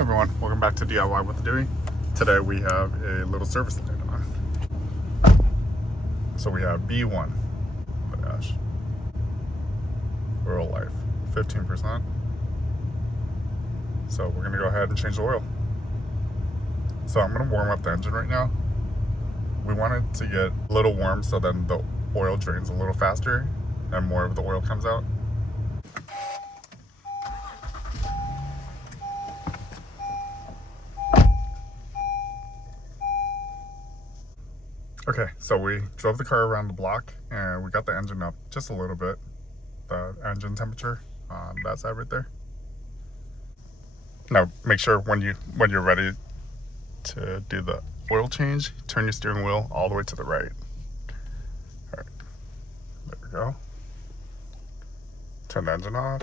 Hey everyone, welcome back to DIY with Dewey. Today we have a little service to do on. So we have B1, oh my gosh, oil life, 15%. So we're gonna go ahead and change the oil. So I'm gonna warm up the engine right now. We want it to get a little warm so then the oil drains a little faster and more of the oil comes out. Okay, so we drove the car around the block and we got the engine up just a little bit. The engine temperature on that side right there. Now make sure when you're ready to do the oil change, turn your steering wheel all the way to the right. All right, there we go. Turn the engine off.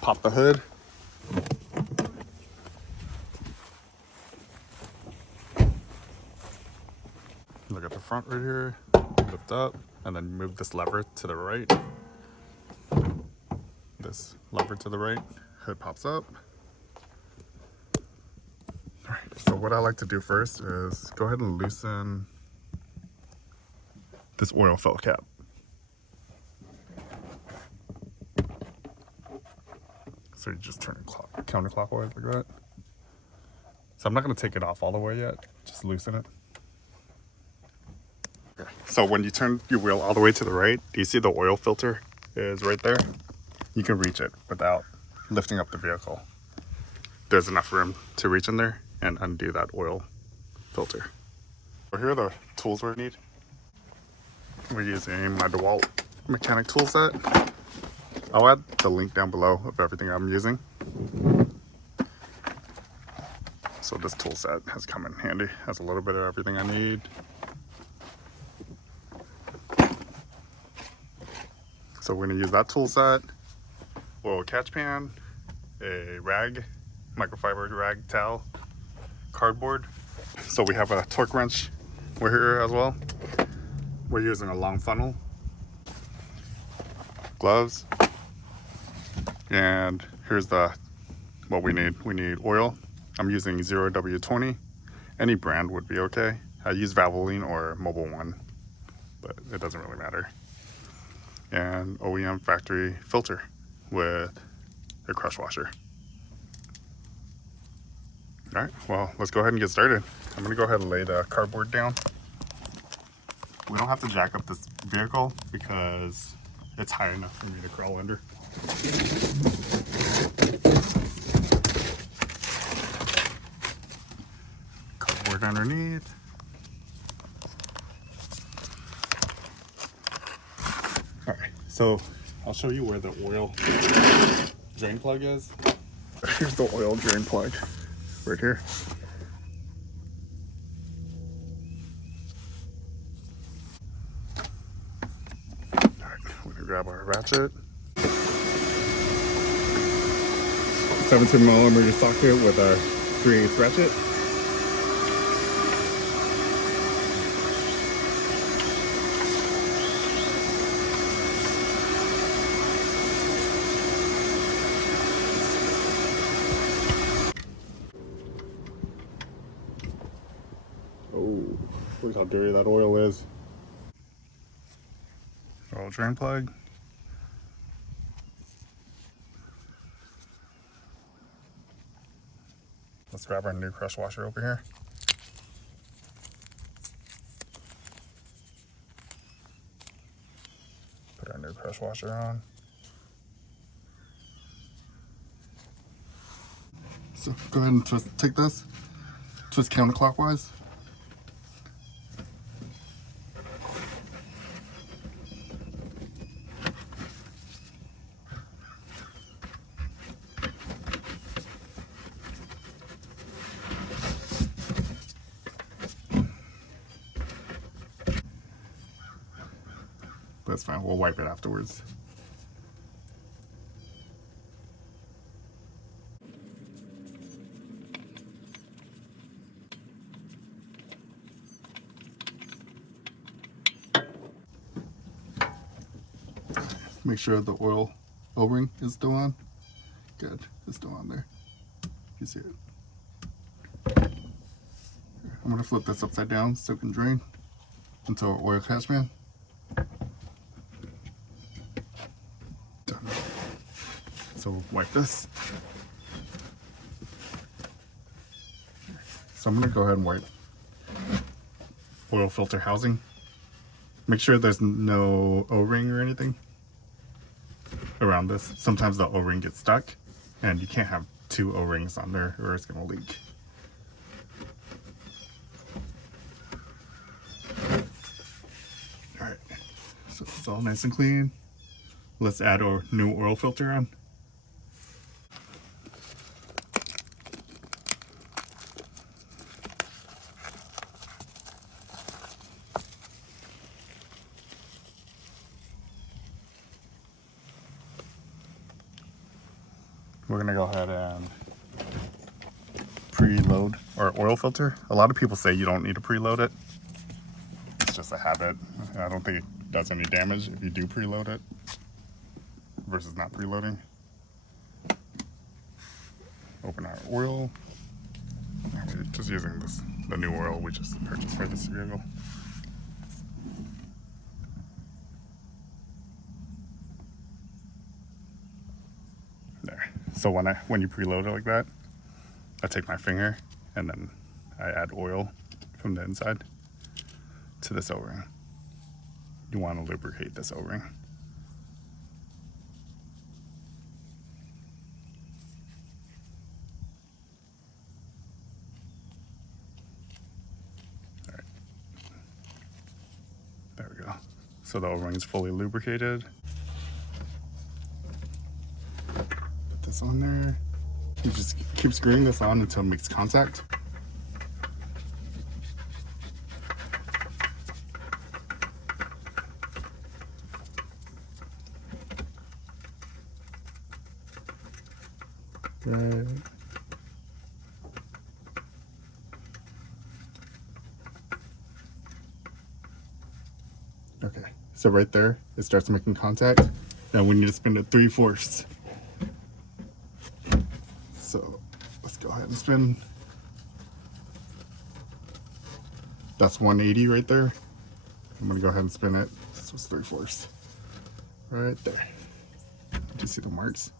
Pop the hood. Look at the front right here, lift up, and then move this lever to the right. This lever to the right, hood pops up. All right, so what I like to do first is go ahead and loosen this oil fill cap. So you just turn it counterclockwise like that. So I'm not gonna take it off all the way yet, just loosen it. So when you turn your wheel all the way to the right, do you see the oil filter is right there? You can reach it without lifting up the vehicle. There's enough room to reach in there and undo that oil filter. So here are the tools we need. We're using my Dewalt mechanic tool set. I'll add the link down below of everything I'm using. So this tool set has come in handy. Has a little bit of everything I need. So we're gonna use that tool set, oil catch pan, a rag, microfiber rag towel, cardboard. So we have a torque wrench. We're here as well. We're using a long funnel, gloves, and here's what we need. We need oil. I'm using 0W20. Any brand would be okay. I use Valvoline or Mobile One, but it doesn't really matter. And OEM factory filter with a crush washer. All right, well, let's go ahead and get started. I'm gonna go ahead and lay the cardboard down. We don't have to jack up this vehicle because it's high enough for me to crawl under. Cardboard underneath. All right, so I'll show you where the oil drain plug is. Here's the oil drain plug, right here. All right, we're gonna grab our ratchet. 17mm socket with a 3/8 ratchet. Oh, look how dirty that oil is. Oil drain plug. Let's grab our new crush washer over here. Put our new crush washer on. So go ahead and take this, twist counterclockwise. That's fine, we'll wipe it afterwards. Make sure the oil O-ring is still on. Good, it's still on there. You see it. I'm gonna flip this upside down so it can drain into our oil catchment. Done. So we'll wipe this. So I'm gonna go ahead and wipe oil filter housing. Make sure there's no O-ring or anything around this. Sometimes the O-ring gets stuck and you can't have two O-rings on there or it's gonna leak. Alright, so it's all nice and clean. Let's add our new oil filter on. We're gonna go ahead and preload our oil filter. A lot of people say you don't need to preload it. It's just a habit. I don't think it does any damage if you do preload it versus not preloading. Open our oil. We're just using the new oil we just purchased for this vehicle. There. So when you preload it like that, I take my finger and then I add oil from the inside to this O-ring. You want to lubricate this O-ring. All right. There we go. So the O-ring is fully lubricated. Put this on there. You just keep screwing this on until it makes contact. Right. Okay, so right there, it starts making contact. Now we need to spin it 3/4. So let's go ahead and spin. That's 180 right there. I'm gonna go ahead and spin it. So it's 3/4. Right there. Do you see the marks?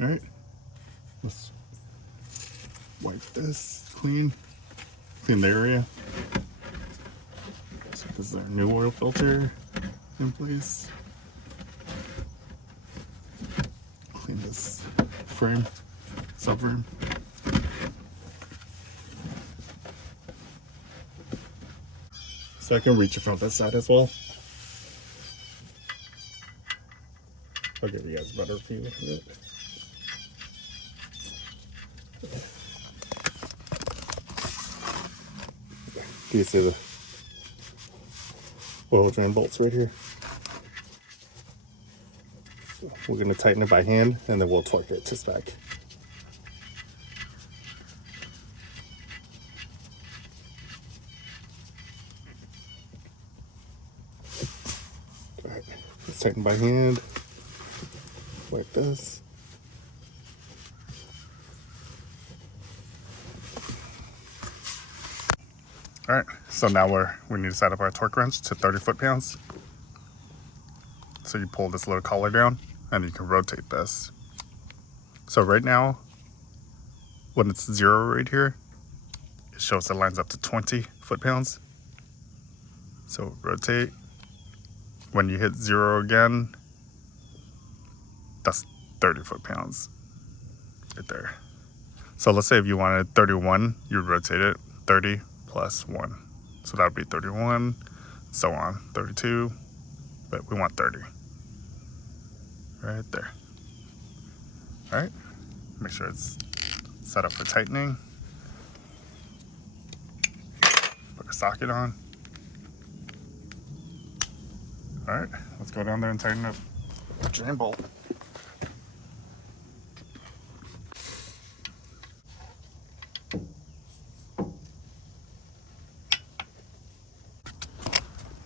All right. Let's wipe this clean the area. So this is our new oil filter in place. Clean this frame, subframe. So I can reach it from this side as well. I'll give you guys a better view of it. Do you see the oil drain bolts right here? So we're going to tighten it by hand and then we'll torque it to spec. Alright, let's tighten by hand. Like this. All right, so now we need to set up our torque wrench to 30 foot-pounds. So you pull this little collar down and you can rotate this. So right now, when it's 0 right here, it shows it lines up to 20 foot-pounds. So rotate. When you hit 0 again, that's 30 foot-pounds right there. So let's say if you wanted 31, you would rotate it 30 plus 1. So that would be 31, so on, 32, but we want 30. Right there. All right, make sure it's set up for tightening. Put a socket on. All right, let's go down there and tighten up the drain bolt.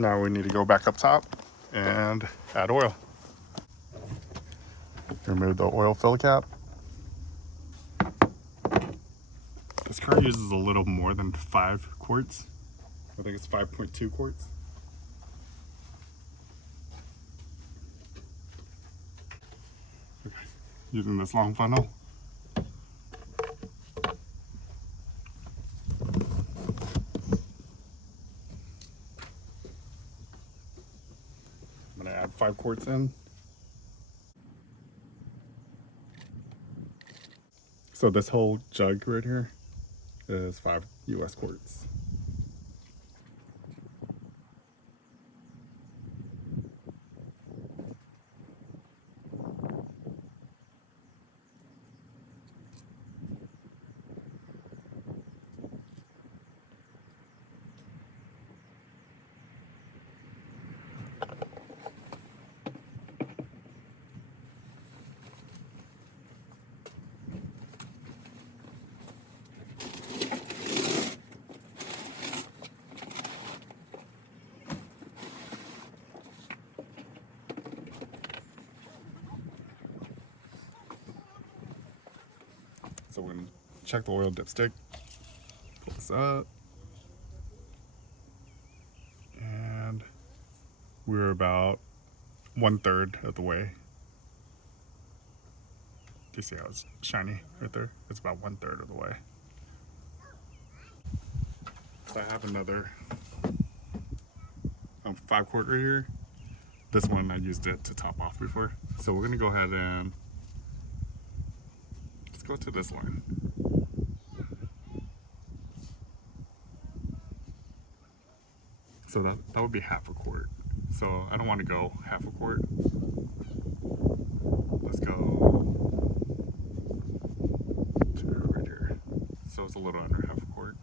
Now we need to go back up top and add oil. Remove the oil fill cap. This car uses a little more than 5 quarts. I think it's 5.2 quarts. Okay. Using this long funnel. I'm gonna add 5 quarts in. So this whole jug right here is 5 US quarts. So we're gonna check the oil dipstick. Pull this up. And we're about 1/3 of the way. Do you see how it's shiny right there? It's about 1/3 of the way. So I have another 5 quart right here. This one I used it to top off before. So we're gonna go ahead and let's go to this line. So that would be 1/2 quart. So I don't want to go 1/2 quart. Let's go to right here. So it's a little under 1/2 quart.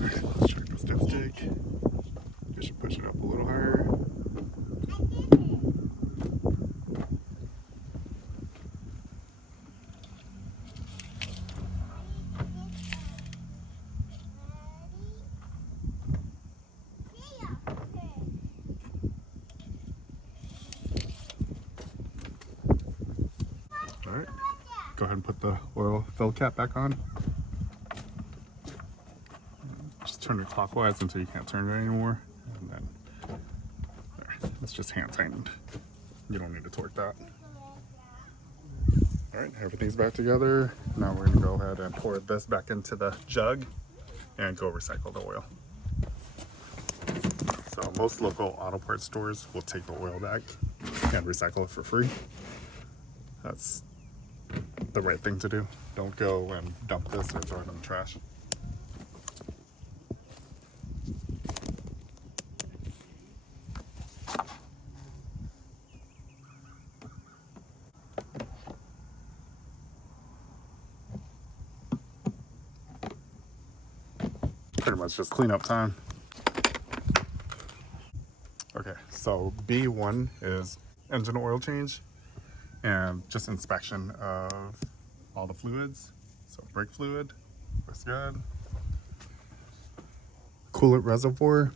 Let's check this dipstick. You should push it up a little higher. All right, go ahead and put the oil fill cap back on. Just turn it clockwise until you can't turn it anymore. And then there, it's just hand tightened. You don't need to torque that. All right, everything's back together. Now we're gonna go ahead and pour this back into the jug and go recycle the oil. So most local auto parts stores will take the oil back and recycle it for free. That's the right thing to do. Don't go and dump this or throw it in the trash. Pretty much just cleanup time. Okay, so B1 is engine oil change and just inspection of all the fluids. So brake fluid looks good. Coolant reservoir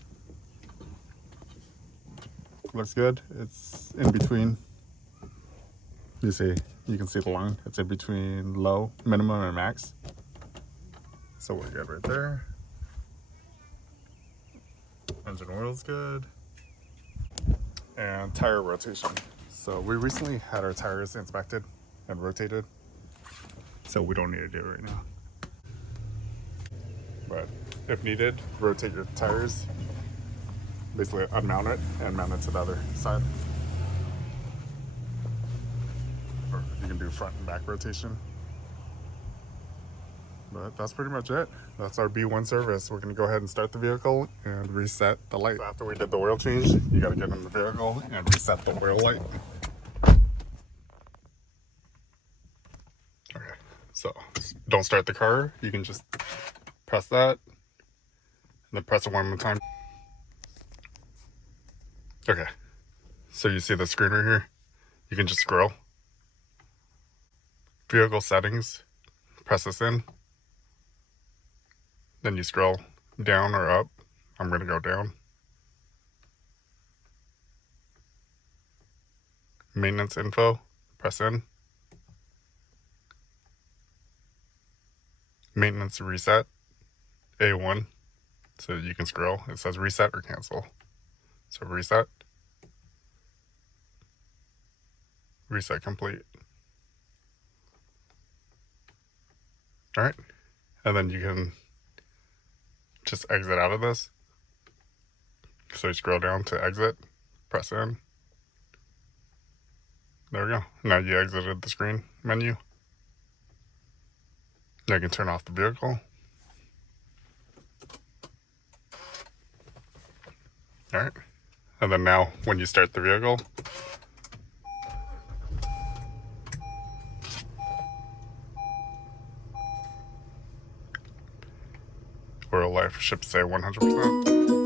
looks good. It's in between. You can see the line. It's in between low, minimum, and max. So we're good right there. Engine oil's good. And tire rotation. So we recently had our tires inspected and rotated. So we don't need to do it right now. But if needed, rotate your tires. Basically unmount it and mount it to the other side. Or you can do front and back rotation. But that's pretty much it. That's our B1 service. We're gonna go ahead and start the vehicle and reset the light. So after we did the oil change, you gotta get in the vehicle and reset the oil light. Okay, so don't start the car. You can just press that and then press it one more time. Okay, so you see the screen right here? You can just scroll vehicle settings, press this in. Then you scroll down or up. I'm going to go down. Maintenance info, press in. Maintenance reset, A1. So you can scroll. It says reset or cancel. So reset. Reset complete. Alright. And then you can just exit out of this. So you scroll down to exit, press in. There we go. Now you exited the screen menu. Now you can turn off the vehicle. Alright. And then now when you start the vehicle, oil life should say 100%.